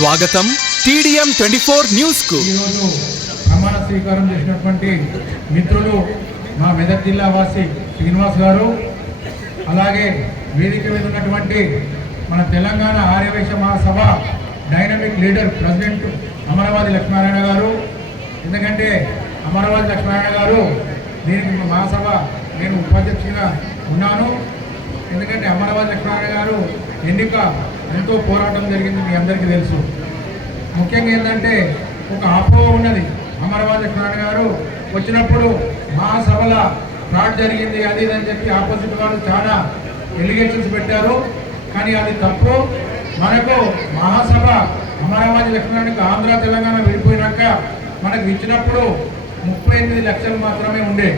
స్వాగతం TDM 24 news కు. ఈరోజు ప్రమాణ స్వీకారం చేసినటువంటి మిత్రులు మా మెదక్ జిల్లా వాసి శ్రీనివాస్ గారు, అలాగే వేదిక మీద ఉన్నటువంటి మన Telangana Aryavaishya Mahasabha dynamic leader president Amaravadi Lakshminarayana గారు. ఎందుకంటే అమరవాది లక్ష్మీనారాయణ గారు దీనికి మహాసభ నేను ఉపాధ్యక్షుడిగా ఉన్నాను. ఎందుకంటే అమరవాది లక్ష్మీనారాయణ గారు ఎన్నిక ఎంతో పోరాటం జరిగింది, మీ అందరికీ తెలుసు. ముఖ్యంగా ఏంటంటే ఒక అపోహ ఉన్నది, అమరవాది లక్ష్మీనారాయణ గారు వచ్చినప్పుడు మహాసభల ఫ్రాడ్ జరిగింది అది అని చెప్పి ఆపోజిట్ వాళ్ళు చాలా ఎలిగేషన్స్ పెట్టారు. కానీ అది తప్పు. మనకు మహాసభ అమరవాది లక్ష్మీనారాయణకు ఆంధ్ర తెలంగాణ విడిపోయినాక మనకు ఇచ్చినప్పుడు 38 లక్షలు మాత్రమే ఉండే.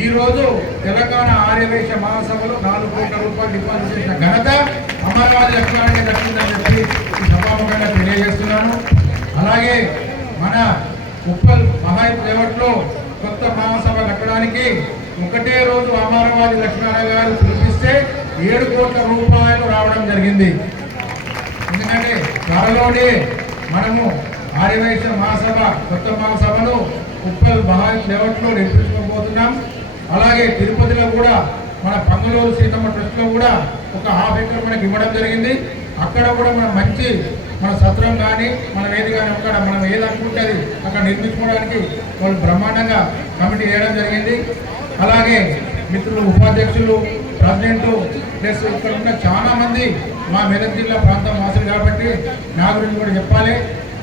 ఈరోజు తెలంగాణ ఆర్యవైశ్య మహాసభలో 4 కోట్ల రూపాయలు డిపాజిట్ చేసిన ఘనత అమరవాది లక్ష్మీనారాయణ దక్కిందని చెప్పి ఈ సభాముఖంగా తెలియజేస్తున్నాను. అలాగే మన ఉప్పల్ మహాయిత్ లేవట్లో కొత్త మహాసభ కట్టడానికి ఒకటే రోజు అమరవాది లక్ష్మీనారాయణ గారు పిలిపిస్తే 7 కోట్ల రూపాయలు రావడం జరిగింది. ఎందుకంటే త్వరలోనే మనము ఆర్యవైశ్య మహాసభ కొత్త మహాసభను ఉప్పల్ మహాయిత్ లేవట్లో నిర్మించుకోబోతున్నాం. అలాగే తిరుపతిలో కూడా మన పంగలూరు సీతమ్మ ట్రస్ట్లో కూడా ఒక ½ ఎకర్ మనకి ఇవ్వడం జరిగింది. అక్కడ కూడా మనం మంచి మన సత్రం కానీ మన వేది కానీ అక్కడ మనం ఏదనుకుంటే అది అక్కడ నిర్మించుకోవడానికి వాళ్ళు బ్రహ్మాండంగా కమిటీ వేయడం జరిగింది. అలాగే మిత్రులు ఉపాధ్యక్షులు ప్రెసిడెంట్ ప్లస్ ఇక్కడ ఉన్న చాలామంది మా మెదక్ జిల్లా ప్రాంతం వాసులు కాబట్టి నా గురించి కూడా చెప్పాలి.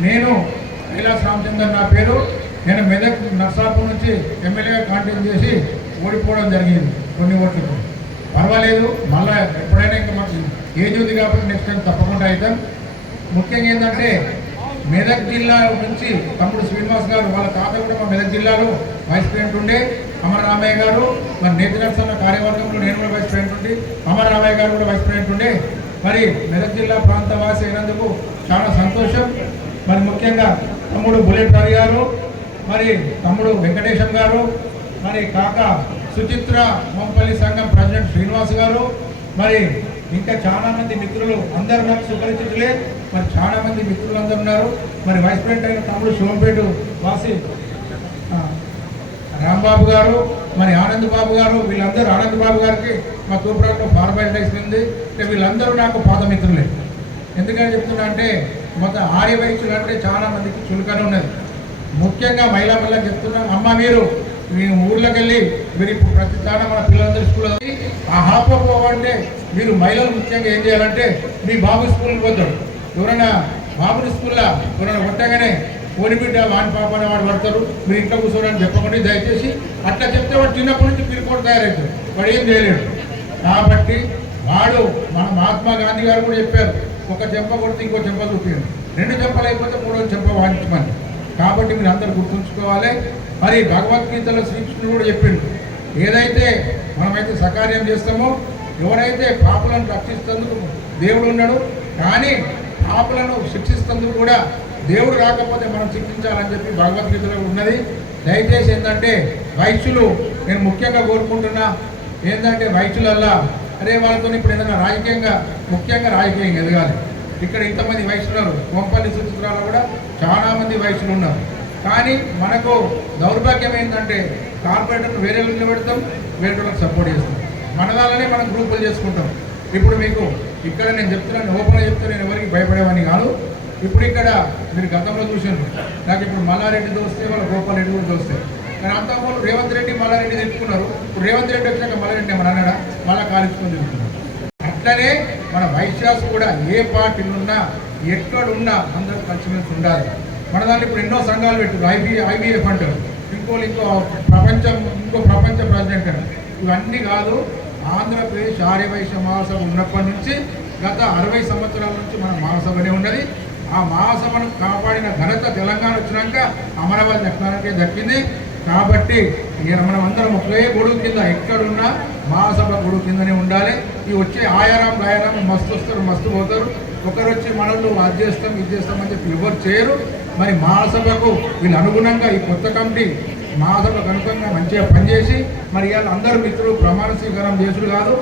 నేను కైలాస్ రామచందర్ నా పేరు. నేను మెదక్ నర్సాపూర్ నుంచి ఎమ్మెల్యేగా కాంటెస్ట్ చేసి ఓడిపోవడం జరిగింది కొన్ని ఓట్లకు. పర్వాలేదు, మళ్ళీ ఎప్పుడైనా ఇంకా మాకు ఏజ్ ఉంది కాబట్టి నెక్స్ట్ టైం తప్పకుండా అవుతాం. ముఖ్యంగా ఏంటంటే మెదక్ జిల్లా నుంచి తమ్ముడు శ్రీనివాస్ గారు వాళ్ళ తాత కూడా మా మెదక్ జిల్లాలో వైస్ ప్రెసిడెంట్ ఉండే. అమరరామయ్య గారు మరి నేతృత్వ కార్యవర్గంలో నేను కూడా వైస్ ప్రెసిడెంట్ ఉండి అమరరామయ్య గారు కూడా వైస్ ప్రెసిడెంట్ ఉండే. మరి మెదక్ జిల్లా ప్రాంత వాసి అయినందుకు చాలా సంతోషం. మరి ముఖ్యంగా తమ్ముడు బుల్లెట్ రవి గారు, మరి తమ్ముడు వెంకటేశం గారు, మరి కాక సుచిత్ర మంపల్లి సంఘం ప్రెసిడెంట్ శ్రీనివాస్ గారు, మరి ఇంకా చాలా మంది మిత్రులు అందరూ నాకు సుపరిచితులే. మరి చాలా మంది మిత్రులు అందరు ఉన్నారు. మరి వైస్ ప్రెసిడెంట్ అయిన తమ్ముడు శివంపేట వాసి రాంబాబు గారు, మరి ఆనంద్ బాబు గారు, వీళ్ళందరూ ఆనంద్ బాబు గారికి మా తూర్పురాలో ఫార్మాలిటీ ఇస్తుంది. వీళ్ళందరూ నాకు పాత మిత్రులే. ఎందుకని చెప్తున్నా అంటే మొత్తం ఆర్యవైశ్యులు అంటే చాలా మందికి చులకన ఉన్నది. ముఖ్యంగా మహిళా పిల్లలకు చెప్తున్నాం, అమ్మ మీరు మీ ఊర్లోకి వెళ్ళి మీరు ఇప్పుడు ప్రతి తాన మన పిల్లలందరూ స్కూల్ ఆ హాపోవాలంటే మీరు మహిళలు ముఖ్యంగా ఏం చేయాలంటే మీ బాబు స్కూల్కి పోతాడు. ఎవరైనా బాబుని స్కూల్లో ఎవరైనా కొట్టగానే ఓని బిడ్డ వాడి పాప అని వాడు పడతారు, మీరు ఇంట్లో కూర్చోడానికి చెప్పకుండా దయచేసి అట్లా చెప్తే వాడు చిన్నప్పటి నుంచి పిలుకోడు తయారవుతాడు, వాడు ఏం చేయలేడు. కాబట్టి వాడు మన మహాత్మా గాంధీ గారు కూడా చెప్పారు, ఒక చెంప కొడితే ఇంకో చెంప చూపించాడు, 2 చెంపలు అయిపోతే 3వ చెంప వాయించమని. కాబట్టి మీరు అందరూ గుర్తుంచుకోవాలి. మరి భగవద్గీతలో శ్రీకృష్ణుడు కూడా చెప్పిండు, ఏదైతే మనమైతే సకార్యం చేస్తామో ఎవరైతే పాపులను రక్షిస్తేందుకు దేవుడు ఉన్నాడు, కానీ పాపులను శిక్షిస్తేందుకు కూడా దేవుడు రాకపోతే మనం శిక్షించాలని చెప్పి భగవద్గీతలో ఉన్నది. దయచేసి ఏంటంటే వైశ్యులు నేను ముఖ్యంగా కోరుకుంటున్నా ఏంటంటే వైశ్యులల్లా అరే వాళ్ళతో ఇప్పుడు ఏదైనా రాజకీయంగా ముఖ్యంగా రాజకీయంగా ఎదగాలి. ఇక్కడ ఇంతమంది వైశ్యులు కొంపల్లి సుచిత్రాలు కూడా చాలా మంది వైశ్యులు ఉన్నారు. కానీ మనకు దౌర్భాగ్యం ఏంటంటే కార్పొరేటర్లు వేరే నిలబెడతాం, వేరే వాళ్ళకి సపోర్ట్ చేస్తాం, మన దానిలోనే మనం గ్రూపులు చేసుకుంటాం. ఇప్పుడు మీకు ఇక్కడ నేను చెప్తున్నాను, ఓపెన్గా చెప్తే నేను ఎవరికి భయపడేవాడిని కాదు. ఇప్పుడు ఇక్కడ మీరు గతంలో చూసాను, నాకు ఇప్పుడు మల్లారెడ్డి దోస్తే వాళ్ళ గోపాల్ రెడ్డి కూడా దోస్తే. కానీ అంతకుముందు రేవంత్ రెడ్డి మల్లారెడ్డి తెచ్చుకున్నారు. ఇప్పుడు రేవంత్ రెడ్డి వచ్చాక మల్లారెడ్డి మన అన్నాడా మళ్ళా కాలించుకొని తిరుగుతున్నారు. అట్లనే మన వైశ్యాస్ కూడా ఏ పార్టీలు ఉన్నా ఎక్కడున్నా అందరూ కలిసిమెలిసి ఉండాలి. మన దాంట్లో ఇప్పుడు ఎన్నో సంఘాలు పెట్టారు, ఐబీఎఫ్ అంటారు, ఇంకో ప్రపంచ ప్రెసిడెంట్ అంటారు. ఇవన్నీ కాదు. ఆంధ్రప్రదేశ్ ఆర్యవైశ్య మహాసభ ఉన్నప్పటి నుంచి గత 60 సంవత్సరాల నుంచి మన మహాసభనే ఉన్నది. ఆ మహాసభను కాపాడిన ఘనత తెలంగాణ వచ్చినాక అమరవాది లక్ష్మీనారాయణకే దక్కింది. కాబట్టి మనం అందరం ఒకే గొడుగు కింద ఎక్కడున్నా మహాసభ గొడుగు కిందనే ఉండాలి. ఈ వచ్చే ఆయారాం మస్తు వస్తారు మస్తు పోతారు. ఒకరు వచ్చి మనల్ని అది చేస్తాం ఇది చేస్తామని చెప్పి ఎవరు చేయరు. మరి మహాసభకు వీళ్ళు అనుగుణంగా ఈ కొత్త కమిటీ మహాసభకు అనుగుణంగా మంచిగా పనిచేసి మరి ఇవాళ అందరూ మిత్రులు ప్రమాణ స్వీకారం చేసుడు కాదు,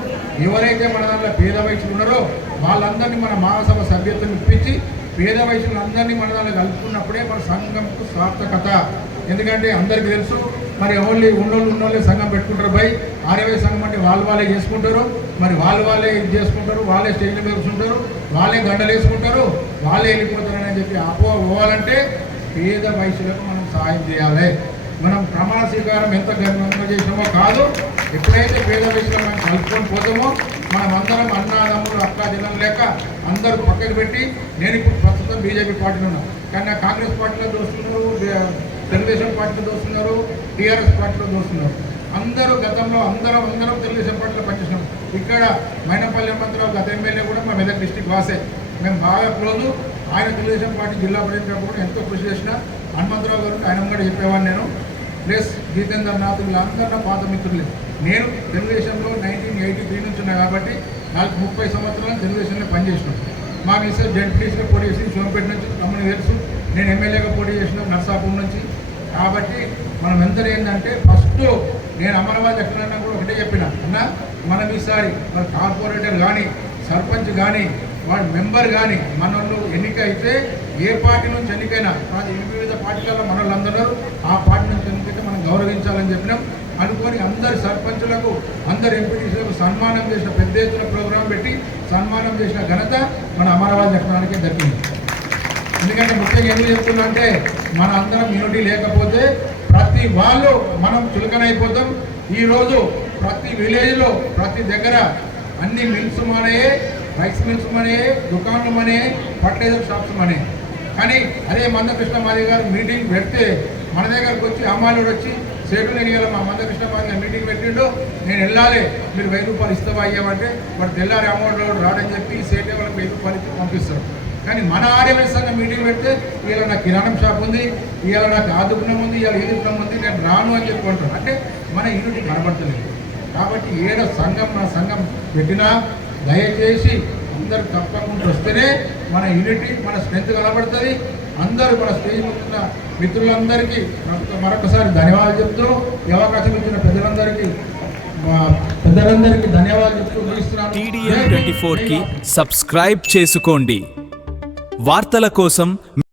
ఎవరైతే మన దాంట్లో పేద వయసులు ఉన్నారో వాళ్ళందరినీ మన మహాసభ సభ్యత్వం ఇప్పించి పేద వయసులందరినీ మన దాన్ని కలుపుకున్నప్పుడే మన సంఘంకు సార్థకత. ఎందుకంటే అందరికీ తెలుసు మరి ఓన్లీ ఉన్నోళ్ళే సంఘం పెట్టుకుంటారు. ఆర్యవై సంఘం అంటే వాళ్ళే చేసుకుంటారు. మరి వాళ్ళే ఇది చేసుకుంటారు, వాళ్ళే స్టేజ్ల మీద కూర్చుంటారు, వాళ్ళే గంటలు వేసుకుంటారు, వాళ్ళే వెళ్ళిపోతారని చెప్పి పోవాలంటే పేద వయసులకు మనం సహాయం చేయాలి. మనం ప్రమాణ స్వీకారం ఎంత ఘనంగా చేసినామో కాదు, ఎప్పుడైతే పేద వయసులో మనం కలుపుకొని పోతామో మనం అందరం అన్నదమ్ములు అక్క జిల్లాలు లేక అందరూ పక్కకు పెట్టి, నేను ఇప్పుడు ప్రస్తుతం బీజేపీ పార్టీలో ఉన్నాను, కానీ నా కాంగ్రెస్ పార్టీలో దోస్తున్నారు, తెలుగుదేశం పార్టీలో దోస్తున్నారు, టీఆర్ఎస్ పార్టీలో దోస్తున్నారు. అందరూ గతంలో అందరం తెలుగుదేశం పార్టీలో పనిచేసినాం. ఇక్కడ మైనపల్లి హనుమంతరావు గత ఎమ్మెల్యే కూడా మా మెదక్ డిస్టిక్ వాసే, మేము బాగా క్లోజు. ఆయన తెలుగుదేశం పార్టీ జిల్లా ప్రెసిడెంట్ కూడా ఎంతో కృషి చేసిన హనుమంతరావు గారు ఆయన కూడా చెప్పేవాడిని నేను. ప్లస్ జితేందర్ నాథ్ వీళ్ళందరూ నా పాత మిత్రులే. నేను తెలుగుదేశంలో 1983 నుంచి ఉన్నా కాబట్టి నాకు 30 సంవత్సరాలు తెలుగుదేశంలో పనిచేసినాం. మా మిస్టర్ జడ్పీటీసీగా పోటీ చేసి సోంపేట నుంచి తమ్ముని తెలుసు, నేను ఎమ్మెల్యేగా పోటీ చేసిన నర్సాపూర్ నుంచి. కాబట్టి మనం ఎంత ఏంటంటే ఫస్ట్ నేను అమరావతి ఎక్కడన్నా కూడా ఒకటే చెప్పిన అన్న, మనం ఈసారి మన కార్పొరేటర్ కానీ సర్పంచ్ కానీ వాడు మెంబర్ కానీ మనోళ్ళు ఎన్నిక అయితే ఏ పార్టీ నుంచి ఎన్నికైనా వివిధ పార్టీలలో మనోళ్ళందరూ ఆ పార్టీ నుంచి ఎన్నికైతే మనం గౌరవించాలని చెప్పినాం. అనుకొని అందరి సర్పంచులకు అందరి ఎంపీటీసీలకు సన్మానం చేసిన పెద్ద ఎత్తున ప్రోగ్రాం పెట్టి సన్మానం చేసిన ఘనత మన అమరావతి ఎక్కడానికే దక్కింది. ఎందుకంటే ముఖ్యంగా ఎందుకు చెప్తున్నా అంటే మన అందరం యూనిటీ లేకపోతే ప్రతి వాళ్ళు మనం చులకనైపోతాం. ఈరోజు ప్రతి విలేజ్లో ప్రతి దగ్గర అన్ని మిల్స్ మనయే, రైస్ మిల్స్ మనయే, దుకాణాలు మనయే, ఫర్టిలైజర్ షాప్స్ మనయే. కానీ అదే మందకృష్ణ మాదిగ గారు మీటింగ్ పెడితే మన దగ్గరకు వచ్చి అమ్మాయిలు వచ్చి సేటు నేను ఇలా మా మందకృష్ణ మాదిగ గారు మీటింగ్ పెట్టిండు, నేను వెళ్ళాలి, మీరు 1000 రూపాయలు ఇస్తావా అయ్యామంటే వాడు తెల్లారి అమౌంట్ రాడని చెప్పి సేటే వాళ్ళకి 1000 రూపాయలు ఇచ్చి పంపిస్తారు. కానీ మన ఆర్యవై సంఘం మీటింగ్ పెడితే ఇలా నాకు కిరాణం షాప్ ఉంది, ఇవాళ నాకు ఆ దుకాణం ఉంది, ఇవాళ ఈ దుకాణం ఉంది, నేను రాను అని చెప్పుకుంటాను. అంటే మన యూనిటీ కనబడతలేదు. కాబట్టి ఏడ సంఘం నా సంఘం పెట్టినా దయచేసి అందరూ తప్పకుండా వస్తేనే మన యూనిటీ మన స్ట్రెంత్ కనబడుతుంది. అందరూ మన స్టేజ్ ఉన్న మిత్రులందరికీ మరొకసారి ధన్యవాదాలు చెప్తూ, ఈ అవకాశం ఇచ్చిన పెద్దలందరికీ ధన్యవాదాలు చెప్తూ ముగిస్తున్నాను. TDM 24 కి సబ్స్క్రైబ్ చేసుకోండి. వార్తల కోసం